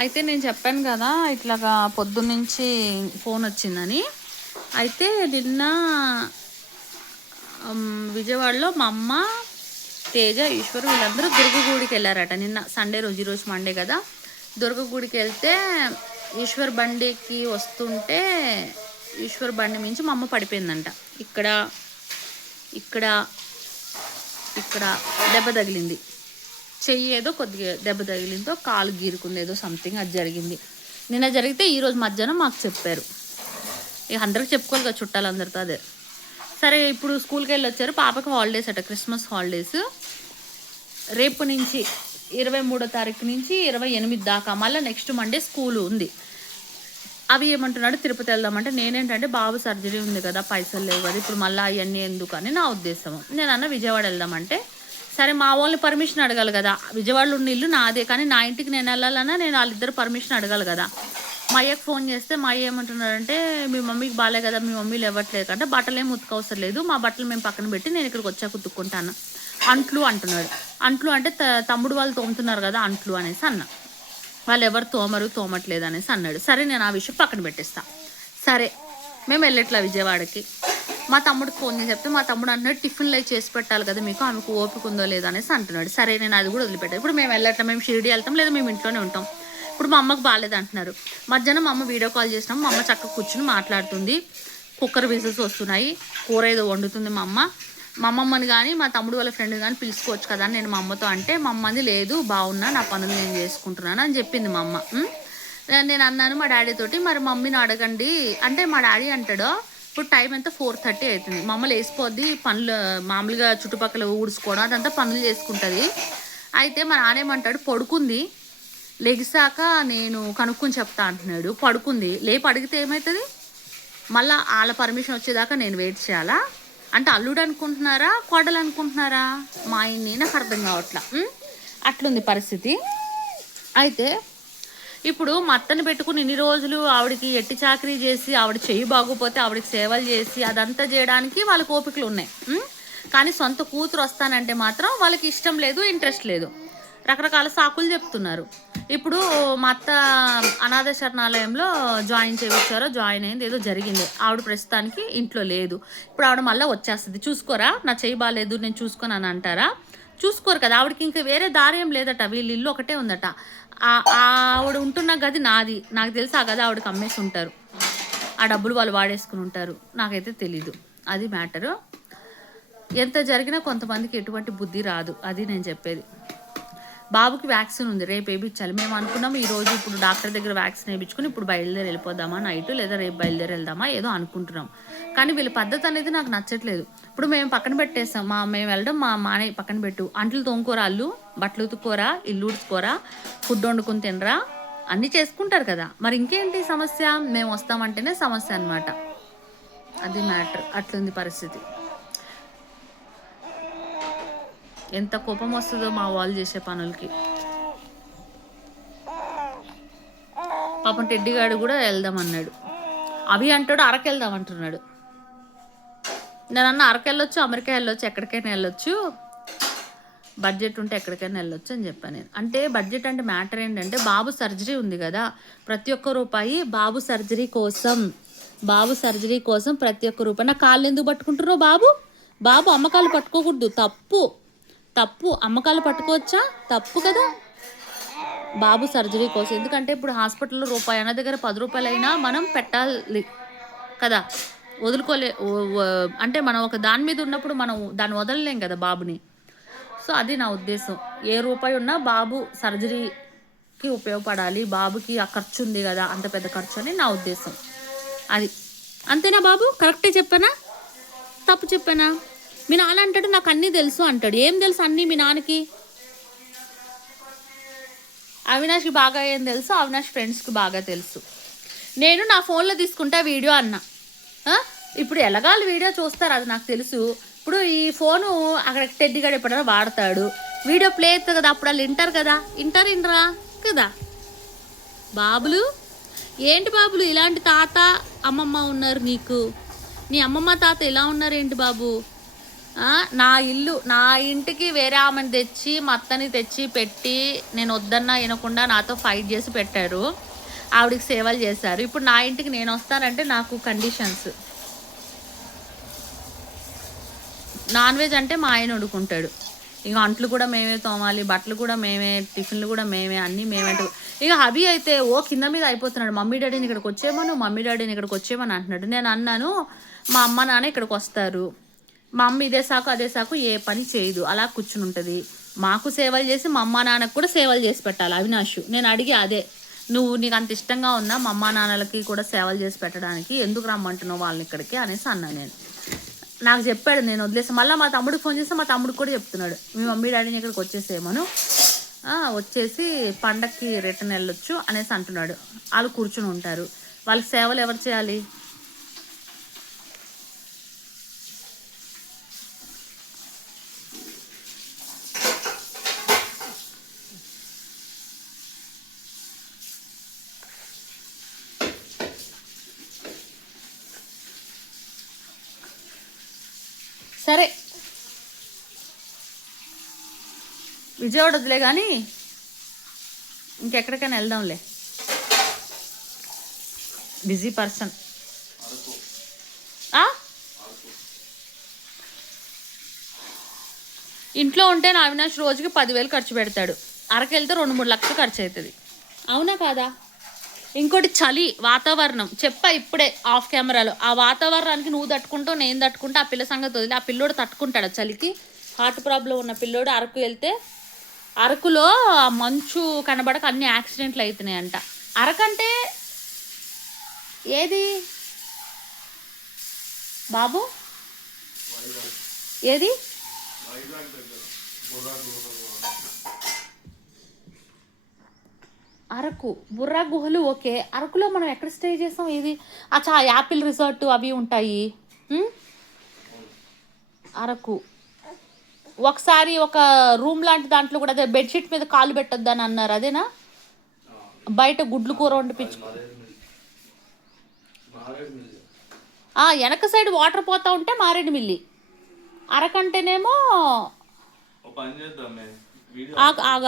అయితే నేను చెప్పాను కదా ఇట్లాగా పొద్దున్నుంచి ఫోన్ వచ్చిందని. అయితే నిన్న విజయవాడలో మా అమ్మ, తేజ, ఈశ్వర్ వీళ్ళందరూ దుర్గగుడికి వెళ్ళారట నిన్న సండే రోజు. ఈరోజు మండే కదా. దుర్గగుడికి వెళ్తే ఈశ్వర్ బండికి వస్తుంటే ఈశ్వర్ బండి మించి మా అమ్మ పడిపోయిందంట. ఇక్కడ ఇక్కడ ఇక్కడ దెబ్బ తగిలింది. చెయ్యి ఏదో కొద్దిగా దెబ్బ తగిలిందో కాలు గీరుకుంది, ఏదో సంథింగ్ అది జరిగింది. నిన్న జరిగితే ఈరోజు మధ్యాహ్నం మాకు చెప్పారు. ఇక అందరికి చెప్పుకోవాలి కదా చుట్టాలందరితో. అదే సరే ఇప్పుడు స్కూల్కి వెళ్ళి వచ్చారు. పాపకి హాలిడేస్ అట, క్రిస్మస్ హాలిడేస్. రేపు నుంచి 23వ తారీఖు నుంచి 28 దాకా, మళ్ళీ నెక్స్ట్ మండే స్కూల్ ఉంది. అవి ఏమంటున్నాడు తిరుపతి వెళ్దామంటే నేనేంటంటే బాబు సర్జరీ ఉంది కదా, పైసలు లేవు కదా, ఇప్పుడు మళ్ళీ అవన్నీ ఎందుకు అని నా ఉద్దేశము. నేను అన్న విజయవాడ వెళ్దామంటే సరే మా వాళ్ళని పర్మిషన్ అడగాలి కదా. విజయవాడలో ఉన్న ఇల్లు నాదే, కానీ నా ఇంటికి నేను వెళ్ళాలన్నా నేను వాళ్ళిద్దరు పర్మిషన్ అడగాలి కదా. మా అయ్యకు ఫోన్ చేస్తే మా అయ్య ఏమంటున్నారంటే మీ మమ్మీకి బాగాలే కదా, మీ మమ్మీలు ఇవ్వట్లేదు అంటే బట్టలు ఏమి ఉతకవసరం లేదు, మా బట్టలు మేము పక్కన పెట్టి నేను ఇక్కడికి వచ్చాక ఉతుక్కుంటాను. అంట్లు అంటున్నాడు. అంట్లు అంటే తమ్ముడు వాళ్ళు తోముతున్నారు కదా అంట్లు అనేసి అన్న. వాళ్ళు ఎవరు తోమట్లేదు అనేసి అన్నాడు. సరే నేను ఆ విషయం పక్కన పెట్టేస్తా. సరే మేము వెళ్ళట్లా విజయవాడకి. మా తమ్ముడికి ఫోన్ చేసి చెప్తే మా తమ్ముడు అంటున్నాడు టిఫిన్లు అవి చేసి పెట్టాలి కదా మీకు, ఆమెకు ఓపిక ఉందో లేదో అనేసి అంటున్నాడు. సరే నేను అది కూడా వదిలిపెట్టాను. ఇప్పుడు మేము వెళ్ళట్లా, మేము షిరిడి వెళ్తాం లేదా మేము ఇంట్లోనే ఉంటాం. ఇప్పుడు మా అమ్మకు బాగాలేదు అంటున్నారు. మధ్యాహ్నం మా అమ్మ వీడియో కాల్ చేసినాం. మా అమ్మ చక్కగా కూర్చుని మాట్లాడుతుంది. కుక్కర్ విజిల్స్ వస్తున్నాయి, కూర ఏదో వండుతుంది మా అమ్మమ్మని కానీ మా తమ్ముడు వాళ్ళ ఫ్రెండ్ కానీ పిలుచుకోవచ్చు కదా అని నేను మా అమ్మతో అంటే మా అమ్మది లేదు బాగున్నా నా పనులు నేను చేసుకుంటున్నాను అని చెప్పింది మా అమ్మ. నేను అన్నాను మా డాడీ తోటి మరి మమ్మీని అడగండి అంటే మా డాడీ అంటాడో ఇప్పుడు టైం ఎంత 4:30 అవుతుంది. మా అమ్మ లేసిపోద్ది, పనులు మామూలుగా చుట్టుపక్కల ఊడ్చుకోవడం అదంతా పనులు చేసుకుంటుంది. అయితే మా నానేమంటాడు పడుకుంది, లెగిసాక నేను కనుక్కొని చెప్తా అంటున్నాడు. పడుకుంది, లేపు అడిగితే ఏమవుతుంది, మళ్ళీ వాళ్ళ పర్మిషన్ వచ్చేదాకా నేను వెయిట్ చేయాలా అంటే అల్లుడు అనుకుంటున్నారా కోడలు అనుకుంటున్నారా మా ఆయన్ని, నాకు అర్థం కావట్లా. అట్లుంది పరిస్థితి. అయితే ఇప్పుడు మా అత్తని పెట్టుకుని ఇన్ని రోజులు ఆవిడకి ఎట్టి చాకరీ చేసి ఆవిడ చెయ్యి బాగోపోతే ఆవిడకి సేవలు చేసి అదంతా చేయడానికి వాళ్ళకి ఓపికలు ఉన్నాయి. కానీ సొంత కూతురు వస్తానంటే మాత్రం వాళ్ళకి ఇష్టం లేదు, ఇంట్రెస్ట్ లేదు, రకరకాల సాకులు చెప్తున్నారు. ఇప్పుడు మా అత్త అనాథ శరణాలయంలో జాయిన్ అయింది, ఏదో జరిగింది. ఆవిడ ప్రస్తుతానికి ఇంట్లో లేదు. ఇప్పుడు ఆవిడ మళ్ళీ వచ్చేస్తుంది. చూసుకోరా నా చెయ్యి బాగాలేదు నేను చూసుకొని అని అంటారా? చూసుకోరు కదా. ఆవిడకి ఇంకా వేరే దారి ఏం లేదట, వీళ్ళ ఇల్లు ఒకటే ఉందట. ఆవిడ ఉంటున్న గది నాది, నాకు తెలిసి ఆ గది ఆవిడకి అమ్మేసి ఉంటారు, ఆ డబ్బులు వాళ్ళు వాడేసుకుని ఉంటారు, నాకైతే తెలీదు. అది మ్యాటరు. ఎంత జరిగినా కొంతమందికి ఎటువంటి బుద్ధి రాదు, అది నేను చెప్పేది. బాబుకి వ్యాక్సిన్ ఉంది, రేపు వేయించాలి. మేము అనుకున్నాము ఈరోజు ఇప్పుడు డాక్టర్ దగ్గర వ్యాక్సిన్ వేయించుకుని ఇప్పుడు బయలుదేరి వెళ్ళిపోదామా నైట్, లేదా రేపు బయలుదేరి వెళ్దామా ఏదో అనుకుంటున్నాం. కానీ వీళ్ళ పద్ధతి అనేది నాకు నచ్చట్లేదు. ఇప్పుడు మేము పక్కన పెట్టేస్తాం, మేము వెళ్ళడం మా మానే పక్కన పెట్టు, అంట్లు తోముకోరా, అల్లు బట్టలు ఉతుక్కోరా, ఇల్లు ఉడుచుకోరా, ఫుడ్ వండుకుని తినరా, అన్నీ చేసుకుంటారు కదా. మరి ఇంకేంటి సమస్య? మేము వస్తామంటేనే సమస్య అనమాట. అది మ్యాటర్. అట్లుంది పరిస్థితి. ఎంత కోపం వస్తుందో మా వాళ్ళు చేసే పనులకి. పాపం టెడ్డిగాడు కూడా వెళ్దామన్నాడు. అవి అంటాడు అరకు వెళ్దాం అంటున్నాడు. నేను అన్న అరకు వెళ్ళొచ్చు, అమెరికా వెళ్ళొచ్చు, ఎక్కడికైనా వెళ్ళొచ్చు, బడ్జెట్ ఉంటే ఎక్కడికైనా వెళ్ళొచ్చు అని చెప్పాను నేను. అంటే బడ్జెట్ అంటే మ్యాటర్ ఏంటంటే బాబు సర్జరీ ఉంది కదా, ప్రతి ఒక్క రూపాయి బాబు సర్జరీ కోసం ప్రతి ఒక్క రూపాయి. నా కాళ్ళు ఎందుకు పట్టుకుంటున్నావు బాబు అమ్మకాలు పట్టుకోకూడదు, తప్పు. అమ్మకాలు పట్టుకోవచ్చా? తప్పు కదా. బాబు సర్జరీ కోసం, ఎందుకంటే ఇప్పుడు హాస్పిటల్లో రూపాయి అన్న దగ్గర 10 రూపాయలైనా మనం పెట్టాలి కదా, అంటే మనం ఒక దాని మీద ఉన్నప్పుడు మనం దాన్ని వదలలేం కదా బాబుని. సో అది నా ఉద్దేశం. ఏ రూపాయి ఉన్నా బాబు సర్జరీకి ఉపయోగపడాలి, బాబుకి ఆ ఖర్చు ఉంది కదా, అంత పెద్ద ఖర్చు అని నా ఉద్దేశం. అది అంతేనా బాబు? కరెక్టే చెప్పానా, తప్పు చెప్పానా? మీ నాన్న అంటాడు నాకు అన్నీ తెలుసు అంటాడు. ఏం తెలుసు అన్నీ మీ నాన్నకి? అవినాష్కి బాగా ఏం తెలుసు, అవినాష్ ఫ్రెండ్స్కి బాగా తెలుసు. నేను నా ఫోన్లో తీసుకుంటా వీడియో అన్నా. ఇప్పుడు ఎలాగాలి వీడియో చూస్తారు, అది నాకు తెలుసు. ఇప్పుడు ఈ ఫోను అక్కడ టెడ్డిగాడు ఎప్పుడైనా వాడతాడు, వీడియో ప్లే అవుతుంది కదా, అప్పుడు వాళ్ళు వింటారు కదా, వింటరా కదా. బాబులు ఏంటి బాబులు, ఇలాంటి తాత అమ్మమ్మ ఉన్నారు నీకు, నీ అమ్మమ్మ తాత ఇలా ఉన్నారు ఏంటి బాబు? నా ఇల్లు నా ఇంటికి వేరే ఆమెను తెచ్చి మా అత్తని తెచ్చి పెట్టి నేను వద్దన్నా వినకుండా నాతో ఫైట్ చేసి పెట్టారు, ఆవిడికి సేవలు చేశారు. ఇప్పుడు నా ఇంటికి నేను వస్తానంటే నాకు కండిషన్స్. నాన్ వెజ్ అంటే మా ఆయన వండుకుంటాడు, ఇక అంట్లు కూడా మేమే తోమాలి, బట్టలు కూడా మేమే, టిఫిన్లు కూడా మేమే, అన్నీ మేమే. ఇక హబీ అయితే కింద మీద అయిపోతున్నాడు, మమ్మీ డాడీని ఇక్కడికి వచ్చేయమను, మమ్మీ డాడీని ఇక్కడికి వచ్చేయమని అంటున్నాడు. నేను అన్నాను మా అమ్మ నాన్న ఇక్కడికి వస్తారు, మా అమ్మ ఇదే సాకు అదే సాకు ఏ పని చేయదు, అలా కూర్చుని ఉంటుంది. మాకు సేవలు చేసి మా అమ్మ నాన్నకు కూడా సేవలు చేసి పెట్టాలి అవినాష్. నేను అడిగి అదే, నీకు అంత ఇష్టంగా ఉన్నా మా అమ్మ నాన్నలకి కూడా సేవలు చేసి పెట్టడానికి ఎందుకు రమ్మంటున్నావు వాళ్ళని ఇక్కడికి అనేసి అన్నాను. నేను నాకు చెప్పాడు, నేను వదిలేసి మళ్ళీ మా తమ్ముడికి ఫోన్ చేస్తే మా తమ్ముడికి కూడా చెప్తున్నాడు, మీ మమ్మీ డాడీని ఇక్కడికి వచ్చేసేమను, వచ్చేసి పండక్కి రిటర్న్ వెళ్ళొచ్చు అనేసి అంటున్నాడు. వాళ్ళు కూర్చుని ఉంటారు, వాళ్ళకి సేవలు ఎవరు చేయాలి? సరే విజయవాడ వద్దులే కానీ ఇంకెక్కడికైనా వెళ్దాంలే, బిజీ పర్సన్. ఇంట్లో ఉంటే నా అవినాష్ రోజుకి 10,000 ఖర్చు పెడతాడు, అరకెళ్తే 2-3 లక్షలు ఖర్చు అవుతుంది. అవునా కాదా? ఇంకోటి చలి వాతావరణం చెప్పా ఇప్పుడే ఆఫ్ కెమెరాలో, ఆ వాతావరణానికి నువ్వు తట్టుకుంటావు నేను తట్టుకుంటా, ఆ పిల్ల సంగతి వదిలి ఆ పిల్లోడు తట్టుకుంటాడు. చలికి హార్ట్ ప్రాబ్లం ఉన్న పిల్లోడు అరకు వెళ్తే అరకులో మంచు కనబడక అన్ని యాక్సిడెంట్లు అవుతున్నాయంట. అరకంటే ఏది బాబు, ఏది అరకు బుర్రా గుహలు ఓకే. అరకులో మనం ఎక్కడ స్టే చేసాం? ఇది అచ్చా యాపిల్ రిసార్ట్ అవి ఉంటాయి. అరకు ఒకసారి ఒక రూమ్ లాంటి దాంట్లో కూడా అదే బెడ్షీట్ మీద కాలు పెట్టొద్దని అన్నారు, అదేనా? బయట గుడ్లు కూర వండిపించు. వెనక సైడ్ వాటర్ పోతా ఉంటే మారేడుమిల్లి, అరకంటేనేమో